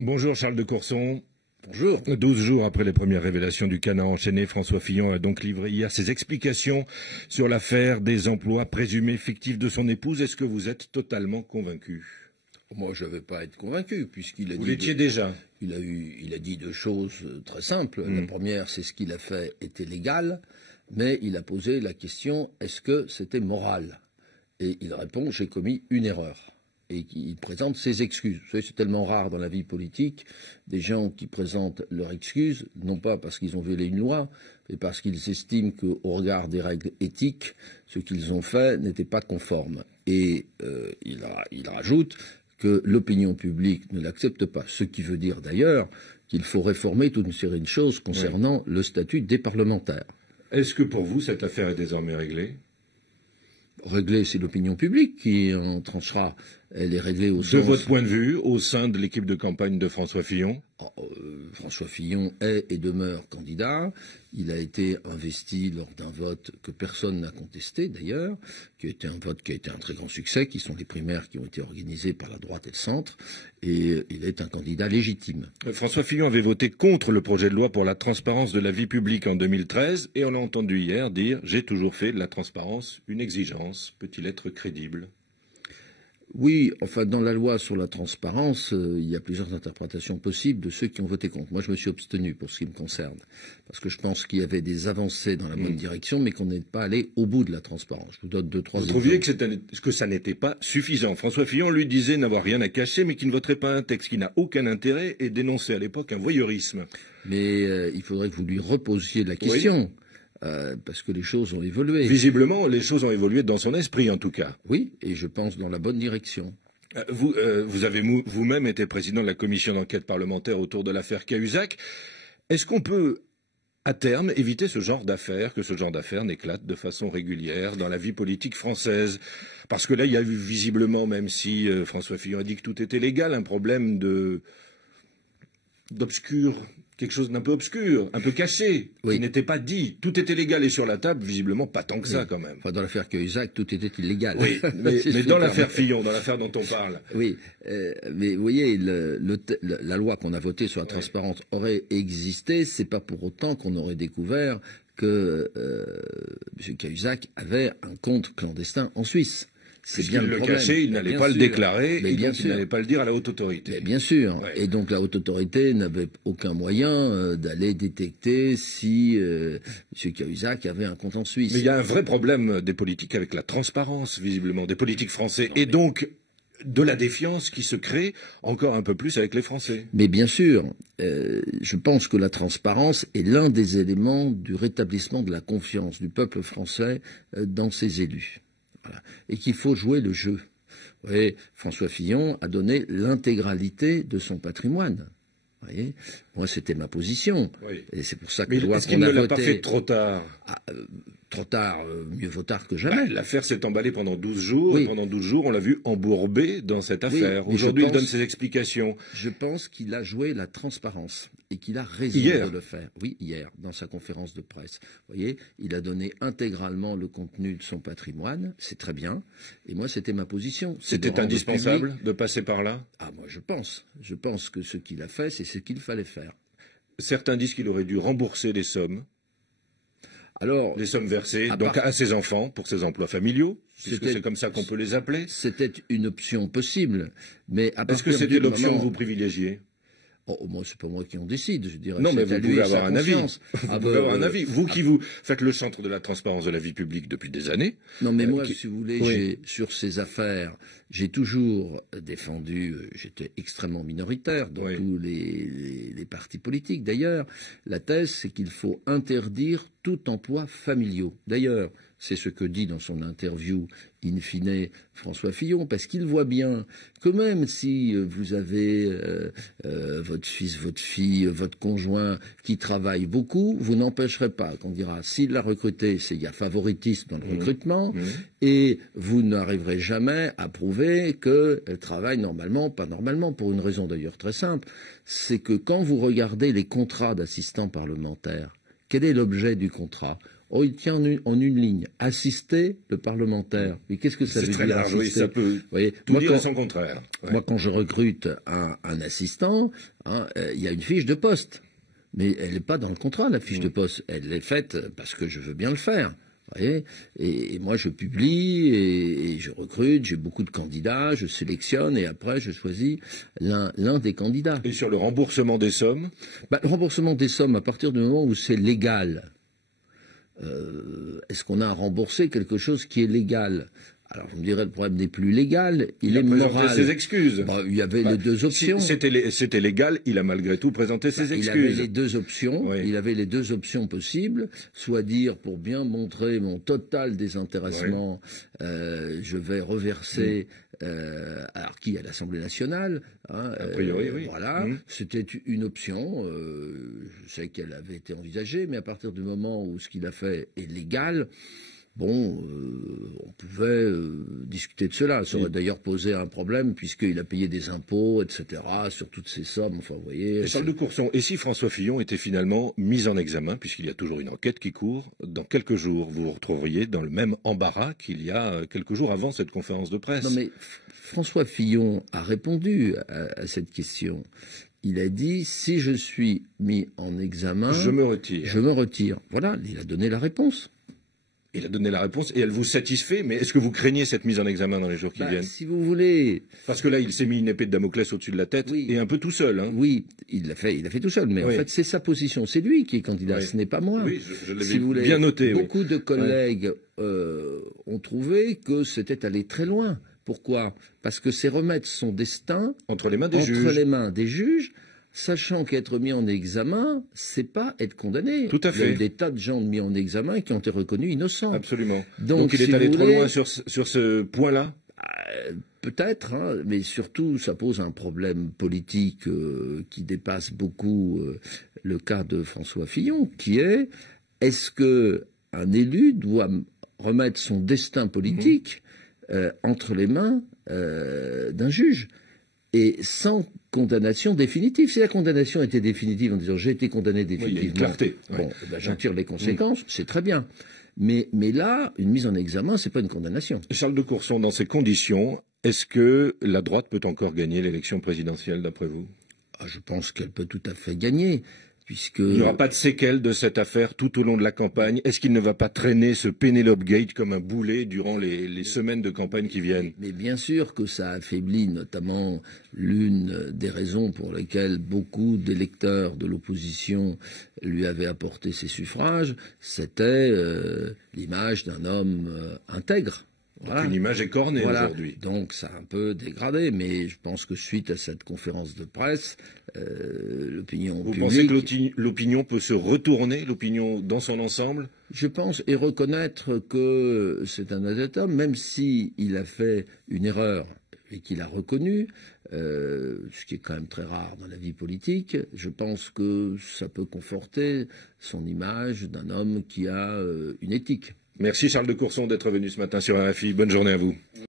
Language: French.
Bonjour Charles de Courson. Bonjour. 12 jours après les premières révélations du Canard enchaîné, François Fillon a donc livré hier ses explications sur l'affaire des emplois présumés fictifs de son épouse. Est-ce que vous êtes totalement convaincu? Moi, je ne vais pas être convaincu, puisqu'il a Vous dit... l'étiez déjà. Il a dit deux choses très simples. La première, c'est ce qu'il a fait était légal, mais il a posé la question, est-ce que c'était moral? Et il répond, j'ai commis une erreur. Et il présente ses excuses. Vous savez, c'est tellement rare dans la vie politique, des gens qui présentent leurs excuses, non pas parce qu'ils ont violé une loi, mais parce qu'ils estiment qu'au regard des règles éthiques, ce qu'ils ont fait n'était pas conforme. Et il rajoute que l'opinion publique ne l'accepte pas. Ce qui veut dire d'ailleurs qu'il faut réformer toute une série de choses concernant le statut des parlementaires. Est-ce que pour vous, cette affaire est désormais réglée? Réglée, c'est l'opinion publique qui en tranchera. Elle est réglée au sens... De votre point de vue, au sein de l'équipe de campagne de François Fillon? François Fillon est et demeure candidat. Il a été investi lors d'un vote que personne n'a contesté d'ailleurs, qui a été un vote qui a été un très grand succès, qui sont les primaires qui ont été organisées par la droite et le centre, et il est un candidat légitime. François Fillon avait voté contre le projet de loi pour la transparence de la vie publique en 2013, et on l'a entendu hier dire « J'ai toujours fait de la transparence une exigence. Peut-il être crédible ?» Oui, enfin, dans la loi sur la transparence, il y a plusieurs interprétations possibles de ceux qui ont voté contre. Moi, je me suis abstenu pour ce qui me concerne, parce que je pense qu'il y avait des avancées dans la bonne direction, mais qu'on n'est pas allé au bout de la transparence. Je vous donne deux, trois exemples. Vous trouviez que ça n'était pas suffisant? François Fillon lui disait n'avoir rien à cacher, mais qu'il ne voterait pas un texte qui n'a aucun intérêt et dénonçait à l'époque un voyeurisme. Mais il faudrait que vous lui reposiez la question. Oui. Parce que les choses ont évolué. Visiblement, les choses ont évolué dans son esprit, en tout cas. Oui, et je pense dans la bonne direction. Vous avez vous-même été président de la commission d'enquête parlementaire autour de l'affaire Cahuzac. Est-ce qu'on peut, à terme, éviter ce genre d'affaires, que ce genre d'affaires n'éclate de façon régulière dans la vie politique française? Parce que là, il y a eu visiblement, même si François Fillon a dit que tout était légal, un problème d'obscur, quelque chose d'un peu obscur, un peu caché, qui n'était pas dit. Tout était légal et sur la table, visiblement pas tant que ça quand même. Enfin, dans l'affaire Cahuzac, tout était illégal. Oui, mais dans l'affaire Fillon, dans l'affaire dont on parle. Oui, mais vous voyez, la loi qu'on a votée sur la transparence aurait existé, c'est pas pour autant qu'on aurait découvert que M. Cahuzac avait un compte clandestin en Suisse. C'est bien le cachait, il n'allait pas le déclarer, et donc il n'allait pas le dire à la haute autorité. Mais bien sûr. Ouais. Et donc la haute autorité n'avait aucun moyen d'aller détecter si M. Cahuzac avait un compte en Suisse. Mais il y a un vrai problème des politiques avec la transparence, visiblement, des politiques français, et donc de la défiance qui se crée encore un peu plus avec les Français. Mais bien sûr, je pense que la transparence est l'un des éléments du rétablissement de la confiance du peuple français dans ses élus. Voilà. Et qu'il faut jouer le jeu. Vous voyez, François Fillon a donné l'intégralité de son patrimoine. Vous voyez, moi, c'était ma position. Oui. Et c'est pour ça que est-ce qu'il ne l'a pas fait trop tard? Trop tard, mieux vaut tard que jamais. L'affaire s'est emballée pendant 12 jours, oui. Et pendant 12 jours, on l'a vu embourbé dans cette affaire. Oui, aujourd'hui, il donne ses explications. Je pense qu'il a joué la transparence et qu'il a raison de le faire. Oui, hier, dans sa conférence de presse. Vous voyez, il a donné intégralement le contenu de son patrimoine, c'est très bien. Et moi, c'était ma position. C'était indispensable de passer par là? Ah, moi, je pense. Je pense que ce qu'il a fait, c'est ce qu'il fallait faire. Certains disent qu'il aurait dû rembourser les sommes. Alors, les sommes versées donc à ses enfants pour ses emplois familiaux, c'est comme ça qu'on peut les appeler. C'était une option possible, mais est-ce que c'était l'option que vous privilégiez? Oh, moi, c'est pas moi qui en décide, je dirais. Non, mais vous pouvez avoir un avis. Vous pouvez avoir un avis. Vous qui vous faites le centre de la transparence de la vie publique depuis des années. Non, mais moi, si vous voulez, sur ces affaires, j'ai toujours défendu, j'étais extrêmement minoritaire dans tous les partis politiques. D'ailleurs, la thèse, c'est qu'il faut interdire tout emploi familiaux. D'ailleurs, c'est ce que dit dans son interview in fine François Fillon, parce qu'il voit bien que même si vous avez votre fils, votre fille, votre conjoint qui travaille beaucoup, vous n'empêcherez pas qu'on dira s'il l'a recruté, c'est qu'il y a favoritisme dans le recrutement, et vous n'arriverez jamais à prouver qu'elle travaille normalement, pas normalement, pour une raison d'ailleurs très simple, c'est que quand vous regardez les contrats d'assistants parlementaires, quel est l'objet du contrat? Oh, il tient en une ligne. Assister le parlementaire. Mais qu'est-ce que ça veut dire? C'est très large, oui, ça peut tout dire et son contraire. Ouais. Moi, quand je recrute un assistant, il y a une fiche de poste. Mais elle n'est pas dans le contrat, la fiche de poste. Elle est faite parce que je veux bien le faire. Vous voyez, et moi, je publie et je recrute, j'ai beaucoup de candidats, je sélectionne et après, je choisis l'un des candidats. Et sur le remboursement des sommes? Le remboursement des sommes, à partir du moment où c'est légal, est-ce qu'on a à rembourser quelque chose qui est légal? Alors, vous me direz, le problème n'est plus légal, il est moral. Il a présenté ses excuses. Il y avait les deux options. Si c'était légal, il a malgré tout présenté ses excuses. Il avait les deux options. Oui. Il avait les deux options possibles, soit dire, pour bien montrer mon total désintéressement, je vais reverser alors qui à l'Assemblée nationale. A priori, oui. Voilà, c'était une option. Je sais qu'elle avait été envisagée, mais à partir du moment où ce qu'il a fait est légal. Bon, on pouvait discuter de cela. Ça aurait d'ailleurs posé un problème puisqu'il a payé des impôts, etc., sur toutes ces sommes. Enfin, vous voyez. Et Charles de Courson, et si François Fillon était finalement mis en examen, puisqu'il y a toujours une enquête qui court, dans quelques jours, vous vous retrouveriez dans le même embarras qu'il y a quelques jours avant cette conférence de presse? Non, mais François Fillon a répondu à cette question. Il a dit, si je suis mis en examen, je me retire. Je me retire. Voilà, il a donné la réponse. Il a donné la réponse et elle vous satisfait, mais est-ce que vous craignez cette mise en examen dans les jours qui viennent? Si vous voulez. Parce que là, il s'est mis une épée de Damoclès au-dessus de la tête, et un peu tout seul. Hein. Oui, il l'a fait tout seul, mais en fait, c'est sa position. C'est lui qui est candidat, ce n'est pas moi. Oui, je l'avais bien noté. Beaucoup de collègues ont trouvé que c'était aller très loin. Pourquoi? Parce que c'est remettre son destin entre les mains des juges. Sachant qu'être mis en examen, c'est pas être condamné. Tout à fait. Il y a eu des tas de gens mis en examen qui ont été reconnus innocents. Absolument. Donc il est allé trop loin sur ce point-là? Peut-être, mais surtout, ça pose un problème politique qui dépasse beaucoup le cas de François Fillon, qui est-ce qu'un élu doit remettre son destin politique entre les mains d'un juge? Et sans condamnation définitive. Si la condamnation était définitive en disant j'ai été condamné définitivement, il y a une clarté. Bon, j'en tire les conséquences, c'est très bien. Mais là, une mise en examen, c'est pas une condamnation. Charles de Courson, dans ces conditions, est-ce que la droite peut encore gagner l'élection présidentielle, d'après vous? Je pense qu'elle peut tout à fait gagner. Puisque... Il n'y aura pas de séquelles de cette affaire tout au long de la campagne. Est-ce qu'il ne va pas traîner ce Penelope Gate comme un boulet durant les semaines de campagne qui viennent? Mais bien sûr que ça affaiblit notamment l'une des raisons pour lesquelles beaucoup d'électeurs de l'opposition lui avaient apporté ses suffrages, c'était l'image d'un homme intègre. Voilà. Donc une image écornée aujourd'hui. Donc ça a un peu dégradé, mais je pense que suite à cette conférence de presse, l'opinion publique... Vous pensez que l'opinion peut se retourner, l'opinion dans son ensemble? Je pense, et reconnaître que c'est un honnête homme, même s'il a fait une erreur et qu'il a reconnu, ce qui est quand même très rare dans la vie politique, je pense que ça peut conforter son image d'un homme qui a une éthique. Merci Charles de Courson d'être venu ce matin sur RFI. Bonne journée à vous.